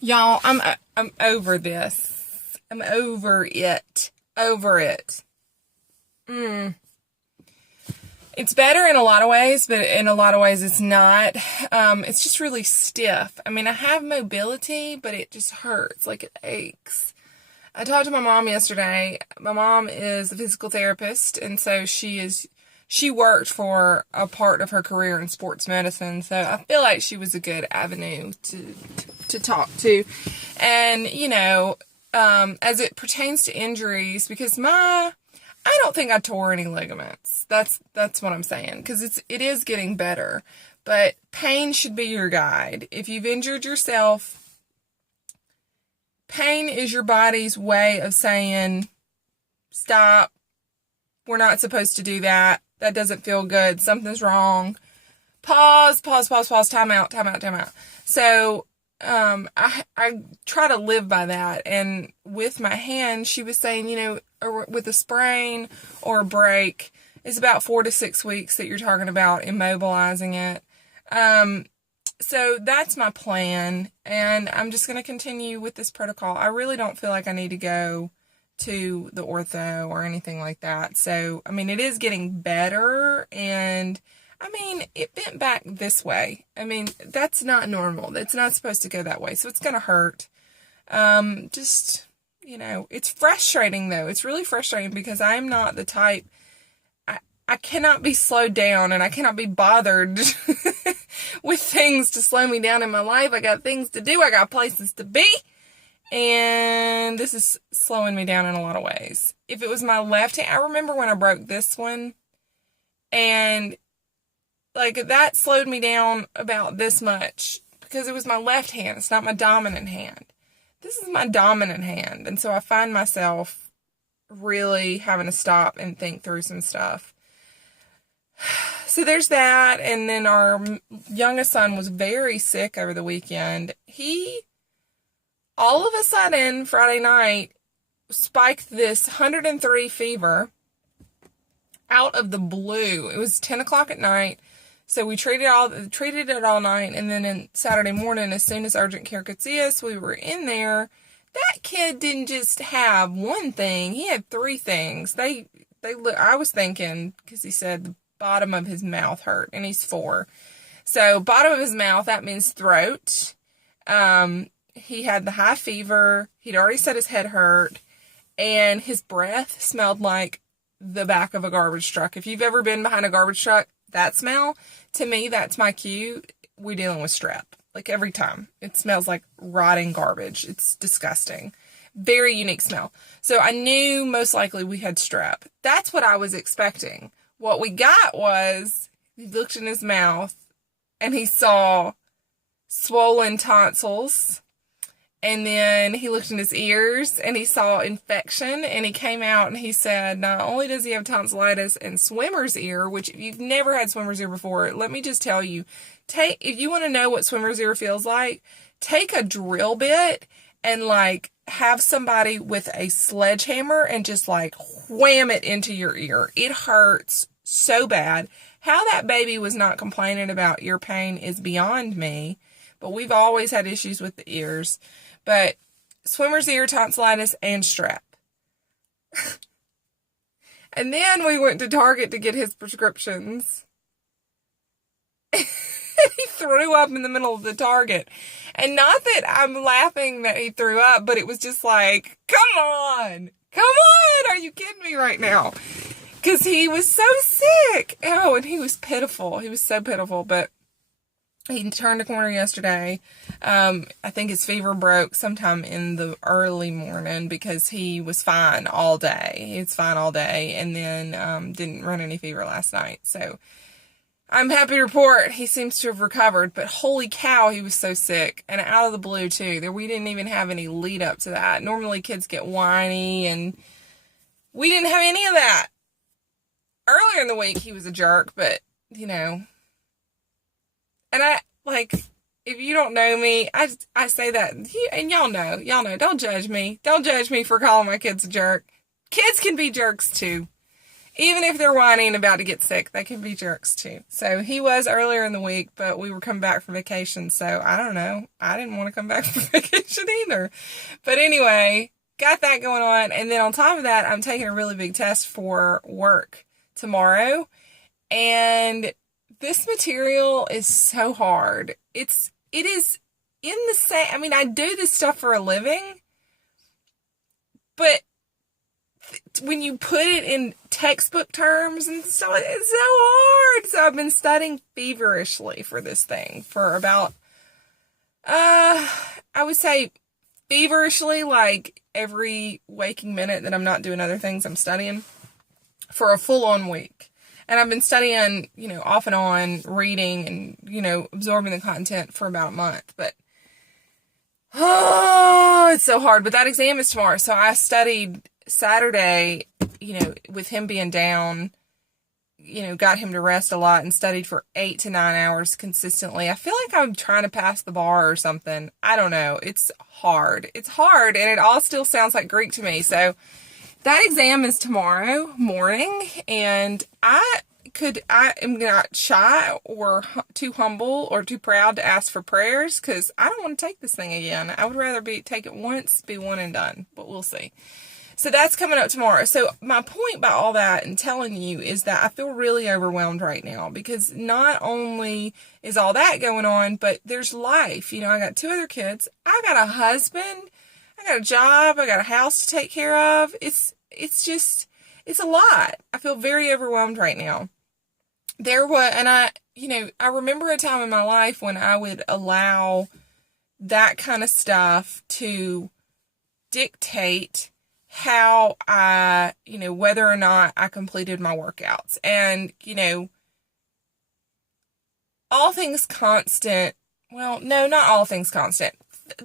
Y'all, I'm over this. I'm over it. Over it. It's better in a lot of ways, but in a lot of ways it's not. It's just really stiff. I mean, I have mobility, but it just hurts. Like, it aches. I talked to my mom yesterday. My mom is a physical therapist, and so she worked for a part of her career in sports medicine, so I feel like she was a good avenue to talk to. And, as it pertains to injuries, because I don't think I tore any ligaments. That's what I'm saying, because it is getting better. But pain should be your guide. If you've injured yourself, pain is your body's way of saying, stop, we're not supposed to do that. That doesn't feel good. Something's wrong. Pause, time out. So, I try to live by that. And with my hand, she was saying, with a sprain or a break, it's about 4 to 6 weeks that you're talking about immobilizing it. So that's my plan, and I'm just going to continue with this protocol. I really don't feel like I need to go to the ortho or anything like that. So, I mean, it is getting better, and I mean, it bent back this way. I mean, that's not normal. It's not supposed to go that way, so it's going to hurt. It's frustrating, though. It's really frustrating because I'm not the type. I cannot be slowed down, and I cannot be bothered with things to slow me down in my life. I got things to do. I got places to be. And this is slowing me down in a lot of ways. If it was my left hand, I remember when I broke this one, and like that slowed me down about this much because it was my left hand. It's not my dominant hand. This is my dominant hand. And so I find myself really having to stop and think through some stuff. So there's that. And then our youngest son was very sick over the weekend. He, all of a sudden, Friday night, spiked this 103 fever out of the blue. It was 10 o'clock at night. So we treated it all night. And then on Saturday morning, as soon as urgent care could see us, we were in there. That kid didn't just have one thing. He had 3 things. I was thinking, because he said the bottom of his mouth hurt, and he's 4. So bottom of his mouth, that means throat. He had the high fever. He'd already said his head hurt, and his breath smelled like the back of a garbage truck. If you've ever been behind a garbage truck, that smell, to me, that's my cue. We're dealing with strep. Like, every time. It smells like rotting garbage. It's disgusting. Very unique smell. So I knew most likely we had strep. That's what I was expecting. What we got was, he looked in his mouth, and he saw swollen tonsils. And then he looked in his ears, and he saw infection, and he came out and he said, not only does he have tonsillitis and swimmer's ear, which if you've never had swimmer's ear before, let me just tell you, if you want to know what swimmer's ear feels like, take a drill bit and have somebody with a sledgehammer and just wham it into your ear. It hurts so bad. How that baby was not complaining about ear pain is beyond me, but we've always had issues with the ears. But swimmer's ear, tonsillitis, and strep. And then we went to Target to get his prescriptions. He threw up in the middle of the Target. And not that I'm laughing that he threw up, but it was just like, come on, are you kidding me right now? Because he was so sick. Oh, and he was pitiful. He was so pitiful, but he turned a corner yesterday. I think his fever broke sometime in the early morning because he was fine all day. He was fine all day, and then didn't run any fever last night. So I'm happy to report he seems to have recovered, but holy cow, he was so sick, and out of the blue too. We didn't even have any lead up to that. Normally kids get whiny, and we didn't have any of that. Earlier in the week he was a jerk, but and if you don't know me, I say that, and y'all know, don't judge me for calling my kids a jerk. Kids can be jerks too. Even if they're whining about to get sick, they can be jerks too. So he was earlier in the week, but we were coming back from vacation. So I don't know. I didn't want to come back from vacation either. But anyway, got that going on. And then on top of that, I'm taking a really big test for work tomorrow. And this material is so hard. It is in the same, I mean, I do this stuff for a living, but when you put it in textbook terms and so it's so hard. So I've been studying feverishly for this thing for about, I would say feverishly, like every waking minute that I'm not doing other things, I'm studying for a full-on week. And I've been studying, off and on, reading and, absorbing the content for about a month. But, it's so hard. But that exam is tomorrow. So I studied Saturday, with him being down, got him to rest a lot and studied for 8 to 9 hours consistently. I feel like I'm trying to pass the bar or something. I don't know. It's hard. It's hard. And it all still sounds like Greek to me. So that exam is tomorrow morning, and I am not shy or too humble or too proud to ask for prayers because I don't want to take this thing again. I would rather take it once, be one and done, but we'll see. So that's coming up tomorrow. So my point by all that and telling you is that I feel really overwhelmed right now because not only is all that going on, but there's life. I got 2 other kids. I got a husband. I got a job. I got a house to take care of. It's a lot. I feel very overwhelmed right now. I remember a time in my life when I would allow that kind of stuff to dictate how I, whether or not I completed my workouts. And, all things constant, well, no, not all things constant.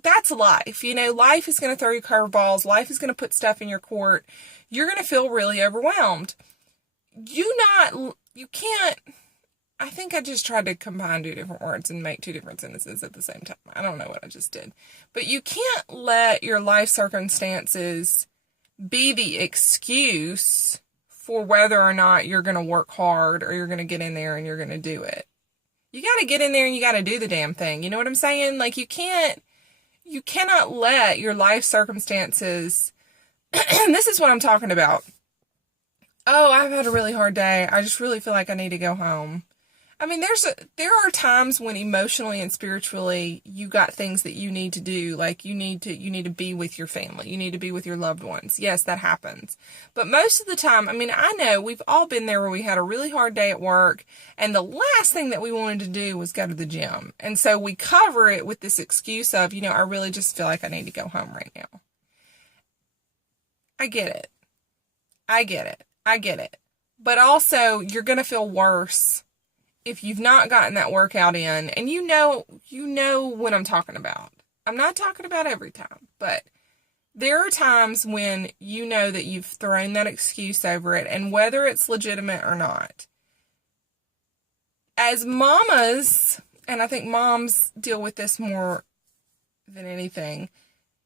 That's life. Life is going to throw you curveballs. Life is going to put stuff in your court. You're going to feel really overwhelmed. You can't, I think I just tried to combine 2 different words and make 2 different sentences at the same time. I don't know what I just did. But you can't let your life circumstances be the excuse for whether or not you're going to work hard or you're going to get in there and you're going to do it. You got to get in there and you got to do the damn thing. You know what I'm saying? Like you cannot let your life circumstances, this is what I'm talking about. Oh, I've had a really hard day. I just really feel like I need to go home. I mean, there are times when emotionally and spiritually you got things that you need to do. Like you need to be with your family. You need to be with your loved ones. Yes, that happens. But most of the time, I mean, I know we've all been there where we had a really hard day at work and the last thing that we wanted to do was go to the gym. And so we cover it with this excuse of, I really just feel like I need to go home right now. I get it. But also, you're going to feel worse if you've not gotten that workout in. And you know what I'm talking about. I'm not talking about every time, but there are times when you know that you've thrown that excuse over it, and whether it's legitimate or not. As mamas, and I think moms deal with this more than anything,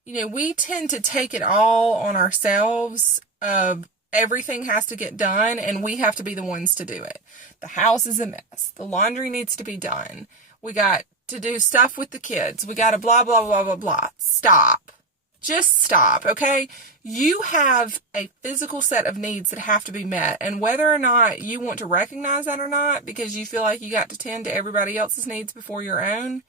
we tend to take it all on ourselves of everything has to get done and we have to be the ones to do it. The house is a mess. The laundry needs to be done. We got to do stuff with the kids. We got to blah, blah, blah, blah, blah. Stop. Just stop, okay? You have a physical set of needs that have to be met. And whether or not you want to recognize that or not, because you feel like you got to tend to everybody else's needs before your own,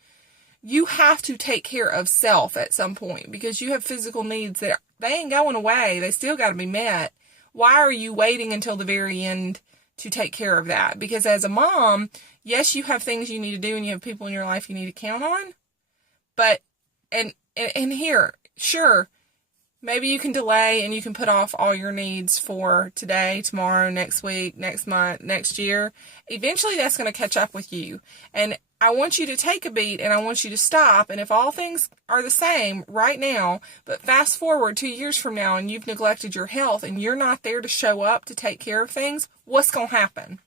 you have to take care of self at some point because you have physical needs that they ain't going away. They still got to be met. Why are you waiting until the very end to take care of that? Because as a mom, yes, you have things you need to do and you have people in your life you need to count on. But, and here, sure, maybe you can delay and you can put off all your needs for today, tomorrow, next week, next month, next year. Eventually that's going to catch up with you. And I want you to take a beat and I want you to stop. And if all things are the same right now, but fast forward 2 years from now and you've neglected your health and you're not there to show up to take care of things, what's going to happen?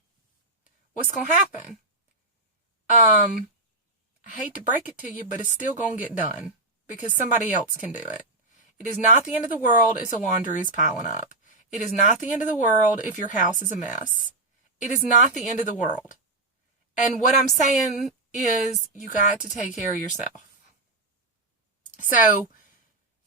What's going to happen? I hate to break it to you, but it's still going to get done because somebody else can do it. It is not the end of the world if the laundry is piling up. It is not the end of the world if your house is a mess. It is not the end of the world. And what I'm saying is you got to take care of yourself. So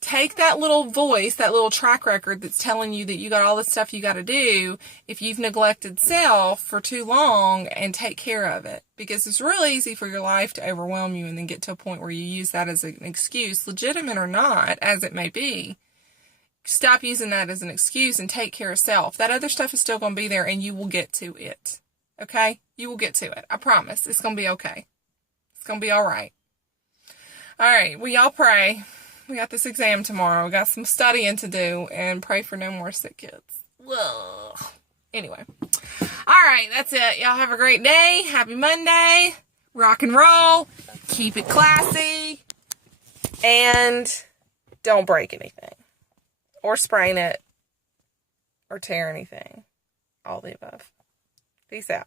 take that little voice, that little track record that's telling you that you got all the stuff you got to do if you've neglected self for too long, and take care of it. Because it's real easy for your life to overwhelm you and then get to a point where you use that as an excuse, legitimate or not, as it may be. Stop using that as an excuse and take care of self. That other stuff is still going to be there, and you will get to it. Okay? You will get to it. I promise. It's going to be okay. It's going to be all right. All right. Well, y'all pray. We got this exam tomorrow. We got some studying to do, and pray for no more sick kids. Ugh. Anyway. All right. That's it. Y'all have a great day. Happy Monday. Rock and roll. Keep it classy. And don't break anything. Or sprain it. Or tear anything. All the above. Peace out.